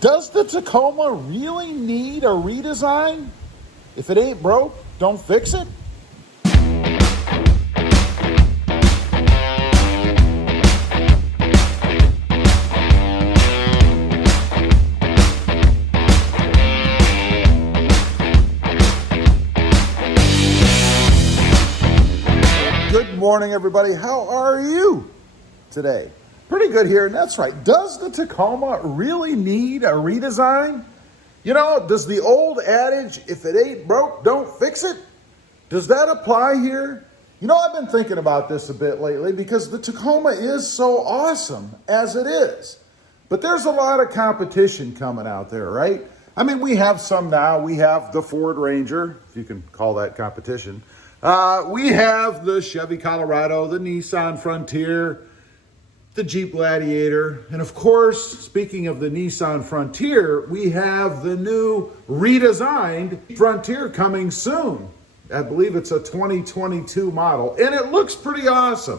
Does the Tacoma really need a redesign? If it ain't broke, don't fix it? Good morning, everybody. How are you today? Pretty good here, and that's right. Does the Tacoma really need a redesign? You know, does the old adage, if it ain't broke, don't fix it? Does that apply here? You know, I've been thinking about this a bit lately because the Tacoma is so awesome as it is. But there's a lot of competition coming out there, right? I mean, we have some now. We have the Ford Ranger, if you can call that competition. We have the Chevy Colorado, the Nissan Frontier, the Jeep Gladiator, and of course, speaking of the Nissan Frontier, we have the new redesigned Frontier coming soon. I believe it's a 2022 model, and it looks pretty awesome.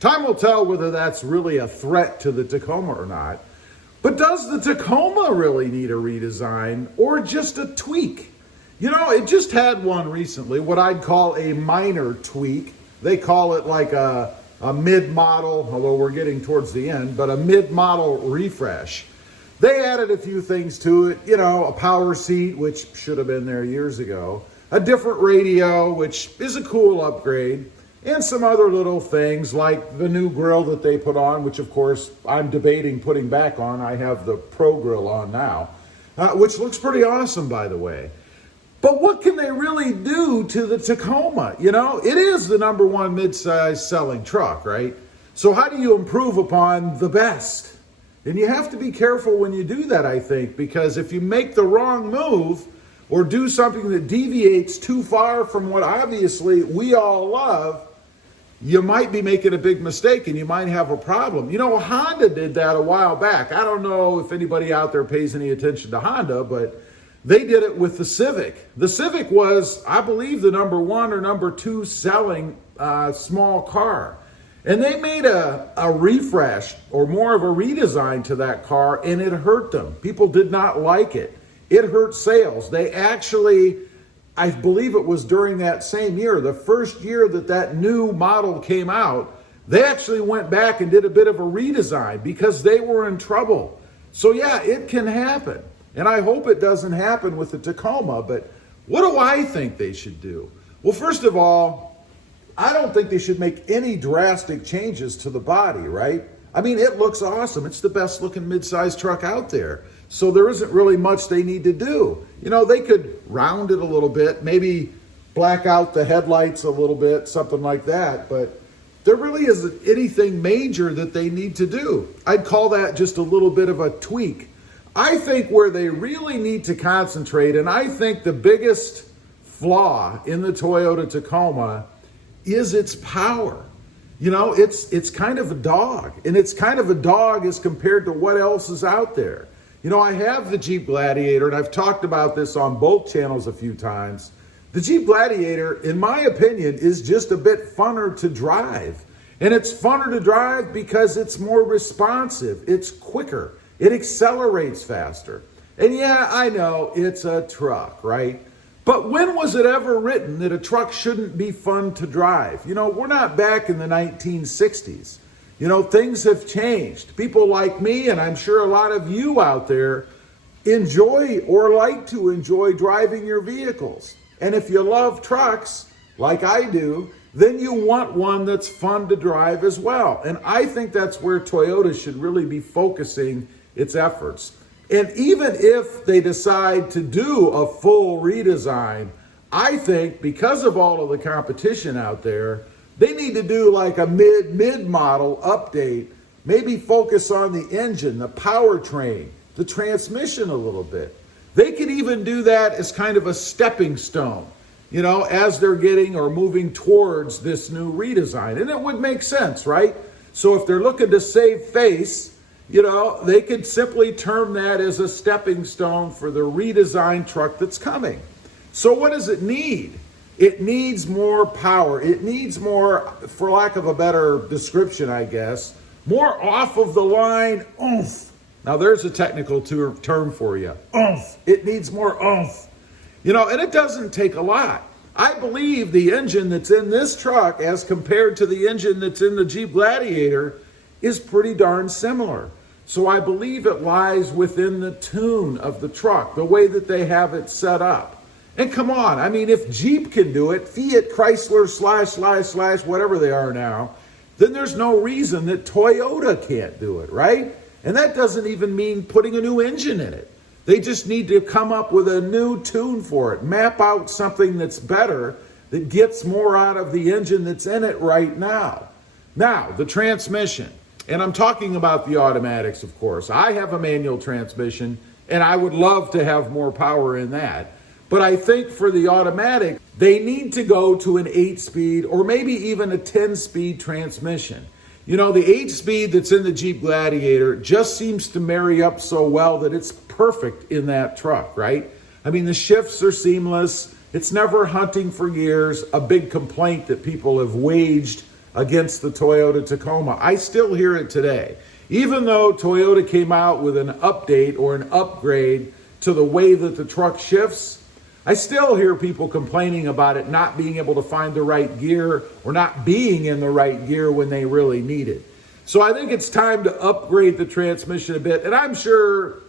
Time will tell whether that's really a threat to the Tacoma or not. But does the Tacoma really need a redesign or just a tweak? You know, it just had one recently, what I'd call a minor tweak. They call it like a mid-model, although we're getting towards the end, but a mid-model refresh. They added a few things to it, you know, a power seat, which should have been there years ago, a different radio, which is a cool upgrade, and some other little things like the new grill that they put on, which of course I'm debating putting back on. I have the Pro grill on now, which looks pretty awesome, by the way. But what can they really do to the Tacoma? You know, it is the number one mid-size selling truck, right? So how do you improve upon the best? And you have to be careful when you do that, I think, because if you make the wrong move or do something that deviates too far from what obviously we all love, you might be making a big mistake and you might have a problem. You know, Honda did that a while back. I don't know if anybody out there pays any attention to Honda, but they did it with the Civic. The Civic was, I believe, the number one or number two selling small car. And they made a refresh or more of a redesign to that car, and it hurt them. People did not like it. It hurt sales. They actually, I believe it was during that same year, the first year that that new model came out, they actually went back and did a bit of a redesign because they were in trouble. So yeah, it can happen. And I hope it doesn't happen with the Tacoma, but what do I think they should do? Well, first of all, I don't think they should make any drastic changes to the body, right? I mean, it looks awesome. It's the best looking midsize truck out there. So there isn't really much they need to do. You know, they could round it a little bit, maybe black out the headlights a little bit, something like that, but there really isn't anything major that they need to do. I'd call that just a little bit of a tweak. I think where they really need to concentrate, and I think the biggest flaw in the Toyota Tacoma is its power. You know, it's kind of a dog, and it's kind of a dog as compared to what else is out there. You know, I have the Jeep Gladiator, and I've talked about this on both channels a few times. The Jeep Gladiator, in my opinion, is just a bit funner to drive. And it's funner to drive because it's more responsive, it's quicker. It accelerates faster. And yeah, I know it's a truck, right? But when was it ever written that a truck shouldn't be fun to drive? You know, we're not back in the 1960s. You know, things have changed. People like me, and I'm sure a lot of you out there, enjoy or like to enjoy driving your vehicles. And if you love trucks, like I do, then you want one that's fun to drive as well. And I think that's where Toyota should really be focusing its efforts. And even if they decide to do a full redesign, I think because of all of the competition out there, they need to do like a mid-model update, maybe focus on the engine, the powertrain, the transmission a little bit. They could even do that as kind of a stepping stone, you know, as they're getting or moving towards this new redesign. And it would make sense, right? So if they're looking to save face, you know, they could simply term that as a stepping stone for the redesigned truck that's coming. So what does it need? It needs more power. It needs more, for lack of a better description, I guess, more off of the line oomph. Now there's a technical term for you. Oomph. It needs more oomph. You know, and it doesn't take a lot. I believe the engine that's in this truck as compared to the engine that's in the Jeep Gladiator is pretty darn similar. So I believe it lies within the tune of the truck, the way that they have it set up. And come on, I mean, if Jeep can do it, Fiat, Chrysler, / whatever they are now, then there's no reason that Toyota can't do it, right? And that doesn't even mean putting a new engine in it. They just need to come up with a new tune for it, map out something that's better, that gets more out of the engine that's in it right now. Now, the transmission, and I'm talking about the automatics, of course. I have a manual transmission, and I would love to have more power in that. But I think for the automatic, they need to go to an 8-speed or maybe even a 10-speed transmission. You know, the 8-speed that's in the Jeep Gladiator just seems to marry up so well that it's perfect in that truck, right? I mean, the shifts are seamless. It's never hunting for gears, a big complaint that people have waged against the Toyota Tacoma. I still hear it today. Even though Toyota came out with an update or an upgrade to the way that the truck shifts, I still hear people complaining about it not being able to find the right gear or not being in the right gear when they really need it. So I think it's time to upgrade the transmission a bit. And I'm sure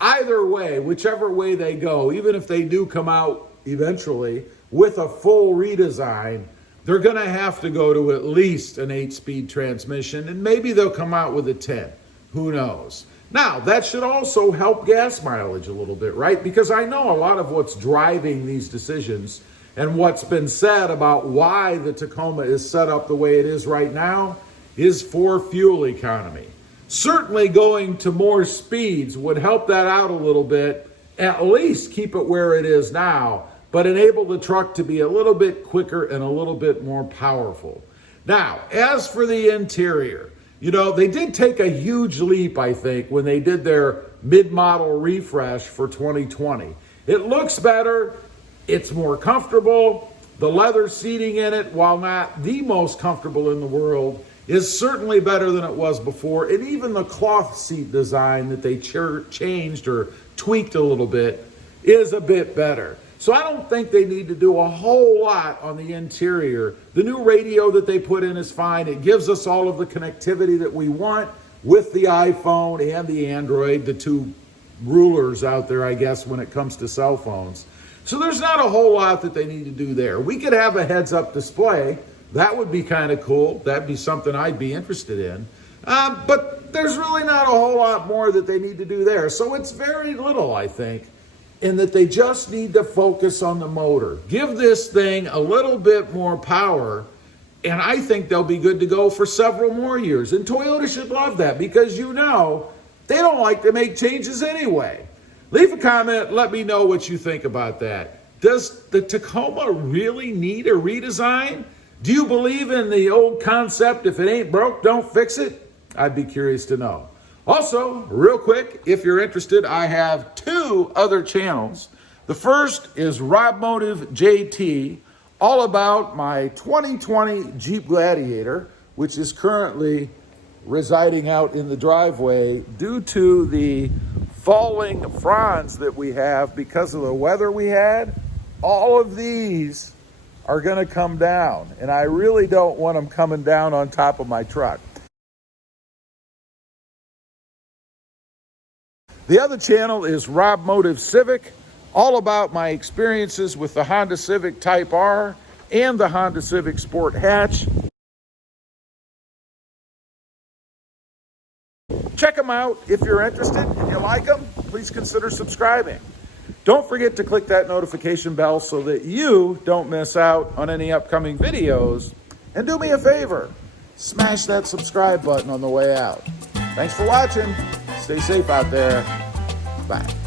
either way, whichever way they go, even if they do come out eventually with a full redesign, they're going to have to go to at least an 8-speed transmission, and maybe they'll come out with a 10. Who knows? Now, that should also help gas mileage a little bit, right? Because I know a lot of what's driving these decisions and what's been said about why the Tacoma is set up the way it is right now is for fuel economy. Certainly going to more speeds would help that out a little bit, at least keep it where it is now, but enable the truck to be a little bit quicker and a little bit more powerful. Now, as for the interior, you know, they did take a huge leap, I think, when they did their mid-model refresh for 2020. It looks better, it's more comfortable, the leather seating in it, while not the most comfortable in the world, is certainly better than it was before, and even the cloth seat design that they changed or tweaked a little bit is a bit better. So I don't think they need to do a whole lot on the interior. The new radio that they put in is fine. It gives us all of the connectivity that we want with the iPhone and the Android, the two rulers out there, I guess, when it comes to cell phones. So there's not a whole lot that they need to do there. We could have a heads-up display. That would be kind of cool. That'd be something I'd be interested in. But there's really not a whole lot more that they need to do there. So it's very little, I think, in that they just need to focus on the motor. Give this thing a little bit more power, and I think they'll be good to go for several more years. And Toyota should love that because, you know, they don't like to make changes anyway. Leave a comment. Let me know what you think about that. Does the Tacoma really need a redesign? Do you believe in the old concept, if it ain't broke, don't fix it? I'd be curious to know. Also, real quick, if you're interested, I have 2 other channels. The first is RobMotive JT, all about my 2020 Jeep Gladiator, which is currently residing out in the driveway due to the falling fronds that we have because of the weather we had. All of these are going to come down, and I really don't want them coming down on top of my truck. The other channel is RobMotive Civic, all about my experiences with the Honda Civic Type R and the Honda Civic Sport Hatch. Check them out if you're interested and you like them. Please consider subscribing. Don't forget to click that notification bell so that you don't miss out on any upcoming videos. And do me a favor, smash that subscribe button on the way out. Thanks for watching. Stay safe out there. Bye.